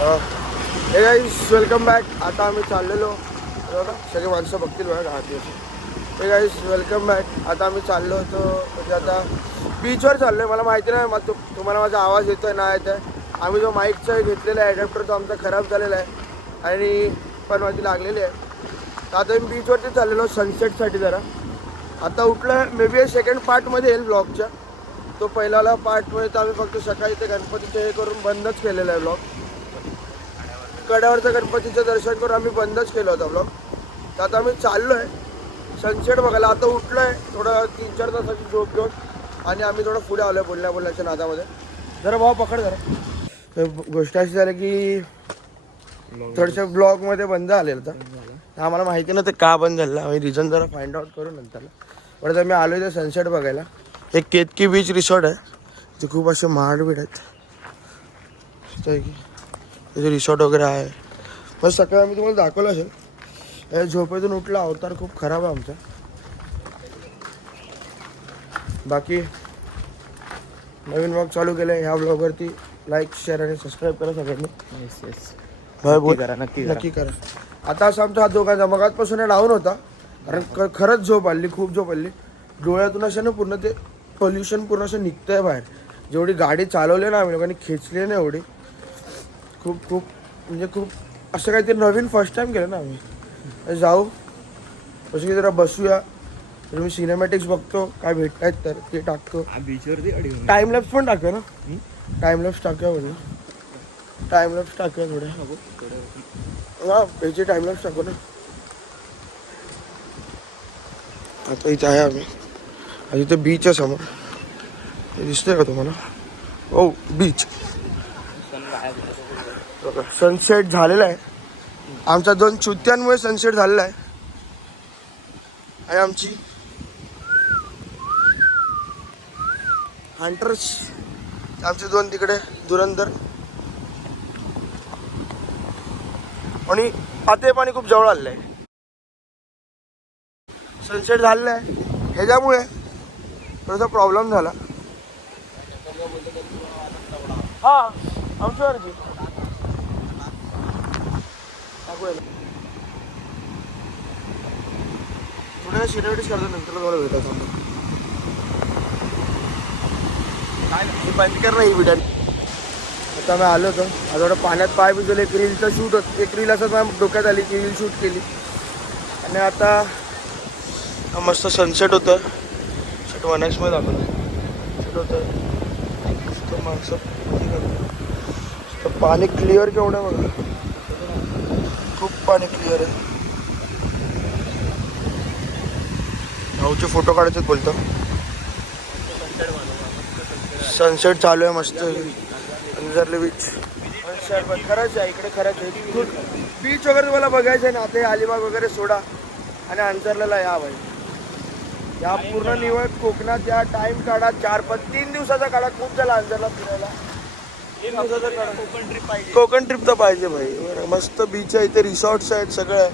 Hey guys welcome back. आता आम्ही चाललेलो सगळे माणसं बघतील बघा घाटी असे. Hey guys welcome back. आता आम्ही चाललो होतो म्हणजे आता बीचवर चाललो आहे. मला माहिती नाही मग तुम्हाला माझा आवाज येतो आहे ना येत आहे. आम्ही जो माईकचा घेतलेला आहे ॲडॅप्टर तो आमचा खराब झालेला आहे आणि पण माझी लागलेली आहे. तर आता मी बीचवरती चाललेलो सनसेटसाठी जरा. आता उठलं मे बी सेकंड पार्टमध्ये येईल ब्लॉगच्या. तो पहिल्याला पार्टमध्ये तर आम्ही फक्त सकाळी ते गणपतीचं हे करून बंदच केलेलं आहे ब्लॉग. कड्यावरचं गणपतीचं दर्शन करून आम्ही बंदच केलं होतं ब्लॉग. तर आता आम्ही चाललो आहे सनसेट बघायला. आता उठलो आहे थोडं 3-4 तासाची झोप घेऊन आणि आम्ही थोडं पुढे आलो आहे बोलण्याच्या नादामध्ये. जरा भाव पकड जरा. तर गोष्ट अशी झाली की थोडंसं ब्लॉगमध्ये बंद आलेलं होतं. आम्हाला माहिती नव्हतं का बंद झालं. आम्ही रिझन जरा फाइंड आउट करू नंतरला. पण आम्ही आलो आहे सनसेट बघायला. एक केतकी बीच रिसॉर्ट आहे. ते खूप असे महाड बीड आहेत. त्याचे रिसॉर्ट वगैरे आहे. पण सकाळी आम्ही तुम्हाला दाखवलं असेल. झोपेतून उठला अवतार खूप खराब आहे आमचा. बाकी नवीन ब्लॉग चालू केले. ह्या ब्लॉगवरती लाईक शेअर आणि सबस्क्राईब करा सगळ्यांनी. भाई बोल नक्की करा. आता असं आमचा हात दोघांचा मगाचपासून डाऊन होता कारण खरंच झोप आली, खूप झोप आली. डोळ्यातून असं ना पूर्ण ते पोल्युशन पूर्ण असं निघतंय बाहेर. जेवढी गाडी चालवली ना आम्ही लोकांनी खेचली ना एवढी खूप म्हणजे खूप असं काहीतरी नवीन फर्स्ट टाइम केलं ना आम्ही. जाऊ कसं की जरा बसूया. तर मी सिनेमॅटिक्स बघतो काय भेटत आहेत तर ते टाकतो. बीचवरती टाइमलॅप्स पण टाकूया ना. टाइमलॅप्स टाकूया म्हणजे टाइमलॅप्स टाकूया थोडे. हां याचे टाइमलॅप्स टाकू ना. आता इथे आहे आम्ही. आणि इथे बीच आहे समोर. हे दिसतंय का तुम्हाला? ओ बीच. सनसेट झालेला आहे. आमचा 2 चुत्यांमुळे सनसेट झालेला आहे. आणि आमची हंटर्स आमचे 2 तिकडे धुरंधर. आणि आता हे पाणी खूप जवळ आलेलं आहे. सनसेट झालेला आहे ह्याच्यामुळे थोडासा प्रॉब्लेम झाला. हा आमच्यावरती थोड्या सिनेमॅटिक्स करतो नंतर तुम्हाला भेटत काय बंद कर नाही बिटाने. आता आम्ही आलो होतो. आता थोडं पाण्यात पाय भिजवले. एक रीलचं शूट होतं. एक रील असं माझ्या डोक्यात आली की रील शूट केली. आणि आता मस्त सनसेट होतं. सेट 1x मध्ये दाखवलं सेट होतं. माणसं पाणी क्लिअर केवढं बघा. खूप पाणी क्लिअर आहे. भाऊचे फोटो काढायचे बोलतो. सनसेट चालू आहे मस्त. अंजरले बीच खरंच आहे इकडे. खरंच आहे बीच वगैरे तुम्हाला बघायचं आहे ना. ते अलिबाग वगैरे सोडा आणि अंजरला या भाई. या पूर्ण निवळ कोकणात या टाइम काढा. 3 दिवसाचा काढा. खूप झाला अंजरला फिरायला. 3 दिवसाचा काढा. कोकण ट्रिप तर पाहिजे भाई. मस्त बीच आहे इथे. रिसॉर्ट्स आहेत सगळं.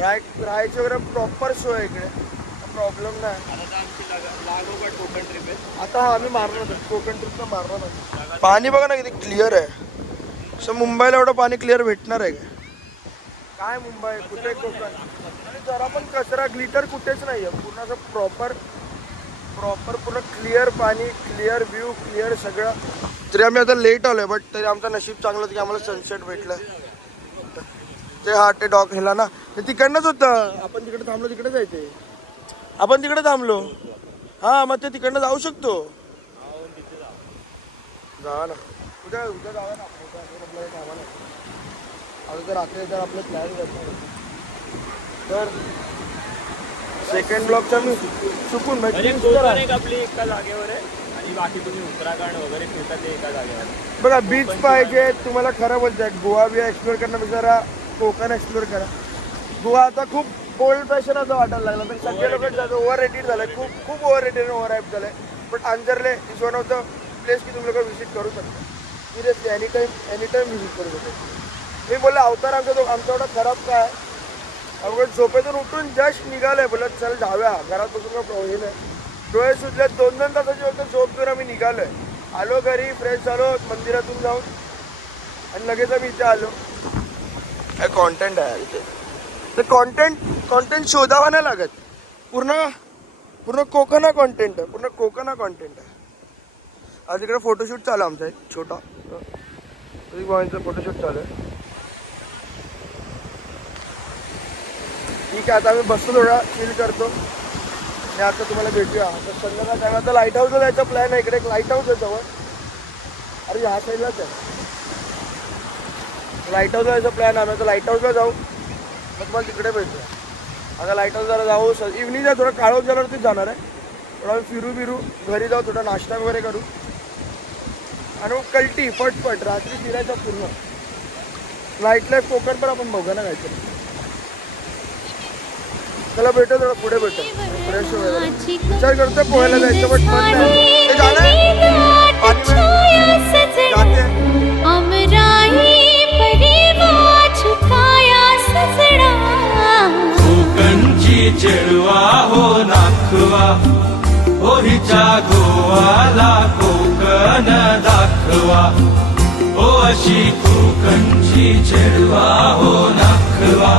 राहायची वगैरे प्रॉपर सोय आहे इकडे. प्रॉब्लेम नाही. आता आम्ही मारणार कोकण ट्रिपचा मारणार. पाणी बघा ना किती क्लिअर आहे. असं मुंबईला एवढं पाणी क्लिअर भेटणार आहे का? काय मुंबई कुठे कोकण. आणि जरा पण कचरा ग्लिटर कुठेच नाही आहे. पूर्ण असं प्रॉपर पूर्ण क्लिअर पाणी, क्लिअर व्ह्यू, क्लिअर सगळं. तरी आम्ही आता लेट आलोय बट तरी आमचं नशीब चांगलं की आम्हाला सनसेट भेटलं. ते हा ते डॉग हेला ना ते तिकडनंच होतं. आपण तिकडे थांबलो तिकडे जायचे. आपण तिकडे थांबलो. हा मग ते तिकडनं जाऊ शकतो. जा ना उद्या जाऊया ना. आता जर रात्री जर आपलं प्लॅन करतो तर सेकंड ब्लॉकचा मी चुकून आपली एका जागेवर आहे आणि बाकी तुम्ही उत्तराखंड वगैरे फिरता ते एका जागेवर. बघा बीच पाहिजे तुम्हाला. खरं बोलताय गोवा बिवा एक्सप्लोर करण्यापेक्षा जरा कोकण एक्सप्लोर करा. गोवा आता खूप ओल्ड फॅशन असं वाटायला लागलं. पण सगळे लोक जातो. ओव्हर रेटेड झालं. खूप ओव्हर रेटेड ओव्हर हाईप झालं आहे. But Anjarle is one of the place की तुम्ही लोक व्हिजिट करू शकता. सिरियसली एनी टाईम व्हिजिट करू शकता. मी बोललो अवतार आमचा एवढा खराब काय. अवघड झोपेतून उठून जस्ट निघालोय. बोलत चल जाऊया. घरात बसून काय प्रॉब्लेम आहे. डोळे सुटले. 2 तासाची होतं झोप घेऊन आम्ही निघालोय. आलो घरी फ्रेश झालो मंदिरातून जाऊन. आणि लगेच आम्ही इथे आलो. काय कॉन्टेंट आहे इथे. ते कॉन्टेंट शोधावा नाही लागत. पूर्ण कोकणा कॉन्टेंट आहे. पूर्ण कोकणा कॉन्टेंट आहे. आज इकडे फोटोशूट चालू आहे आमचा एक छोटा. प्रतीक भावांचा फोटोशूट चालू आहे. ठीक आहे, आता आम्ही बसतो, थोडा चिल करतो आणि आता तुम्हाला भेटूया. आता संध्याकाळ टाइम आता लाईट हाऊसला जायचा प्लॅन आहे. इकडे एक लाईट हाऊस आहे जवळ. अरे ह्या साईडलाच आहे. लाईट हाऊसला जायचा प्लॅन आहे. आता लाईट हाऊसला जाऊ, मग तुम्हाला तिकडे भेटूया. आता लाईट हाऊस जरा जाऊ. इव्हनिंगला थोडं काळोख झाल्यावरतीच जाणार आहे. थोडा फिरू घरी जाऊ, थोडा नाश्ता वगैरे करू आणि मग कल्टी पटपट रात्री फिरायचा पूर्ण. नाईट लाईफ कोकण पण आपण बघू ना काहीतरी. त्याला भेटो, थोडं पुढे भेटो, फ्रेश वगैरे. विचार करतो पोहायला जायचं, बट मन नाही. ते गाणं चिडवा हो नाखवा ओहीच्या गोवाला कोकण दाखवा. ओ अशी कोकणची चिडवा हो नाखवा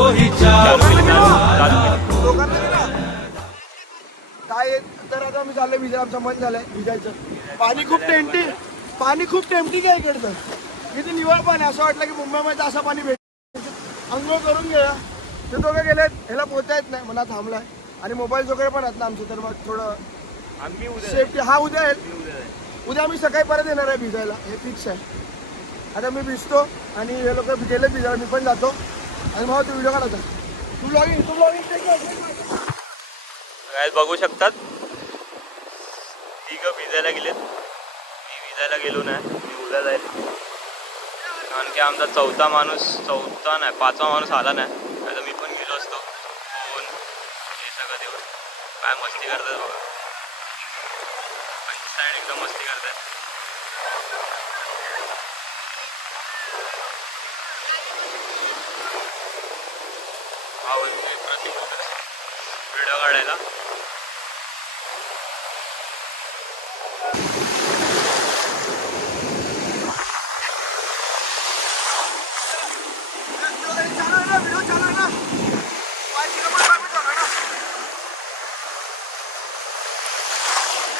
ओहीच्या काय. तर आता आम्ही चाललोय भिजायला. आमचं मन झालंय भिजायचं. पाणी खूप टेम्पटिंग आहे इकडचं. इथे निवळ पाणी. असं वाटलं की मुंबईमध्ये असं पाणी भेट. अंघोळ करून घ्या. ते दोघं गेलेत, ह्याला पोहता येत नाही, मला थांबलाय. आणि मोबाईल वगैरे पण आहेत ना आमचे, तर मग थोडं सेफ्टी. हा उद्या येईल. उद्या आम्ही सकाळी परत येणार आहे भिजायला, हे फिक्स आहे. आता मी भिजतो आणि हे लोक गेले भिजायला, मी पण जातो. आणि मग तू व्हिडिओ काढायचा. तू ब्लॉगिंग काय बघू शकतात. तिघं भिजायला गेलेत. मी भिजायला गेलो नाही. मी उद्या जाईल. कारण की आमचा चौथा नाही 5वा माणूस आला नाही. आता मी पण गेलो असतो. फोन हे सगळं देऊन. काय मस्ती करतात बघा. साईड एकदम मस्ती करतात. व्हिडिओ काढायला.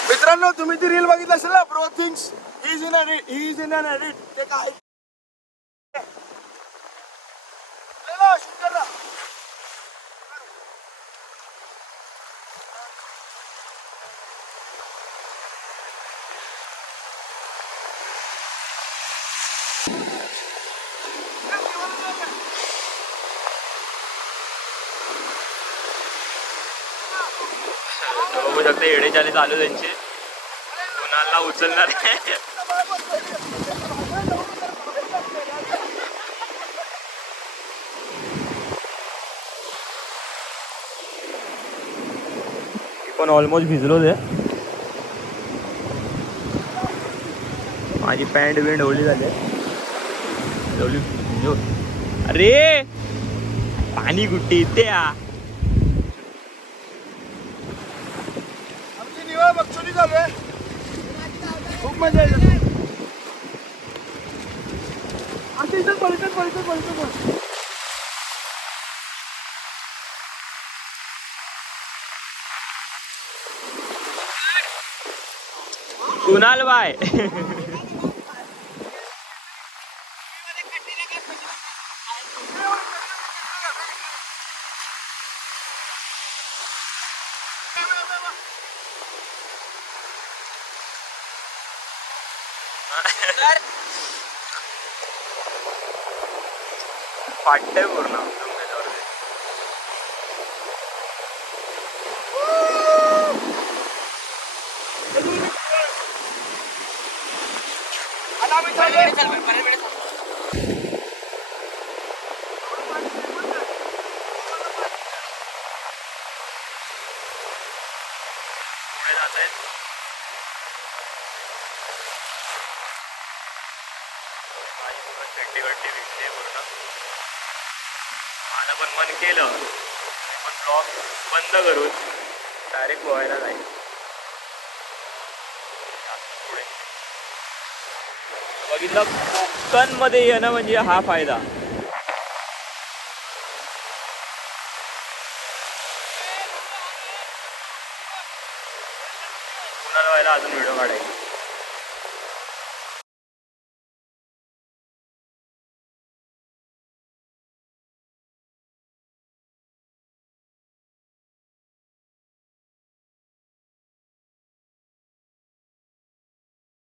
मित्रांनो, तुम्ही ती रील बघितली असेल ना, ब्रो थिंग्स ही इज इन अन एडिट. ते काय शूट कर ना. बघू शकता येडे चाले चालू त्यांचे. कोणाला उचलणार आहे. पण ऑलमोस्ट भिजलो ते. माझी पॅन्ट बिंड ओली झाली. अरे पाणी कुठे येते. आमची निवळ बक्षोली चालू आहे. खूप मजा येते. आता इथं पळतात. कुणाल बाय. फाटतंय पूर्ण. मला पण मन केलं पण ब्लॉग बंद करून डायरेक्ट पोहायला जाईल. बघितलं, कोकणमध्ये येणं म्हणजे हा फायदा. पुण्याला व्हायला अजून व्हिडिओ काढायची.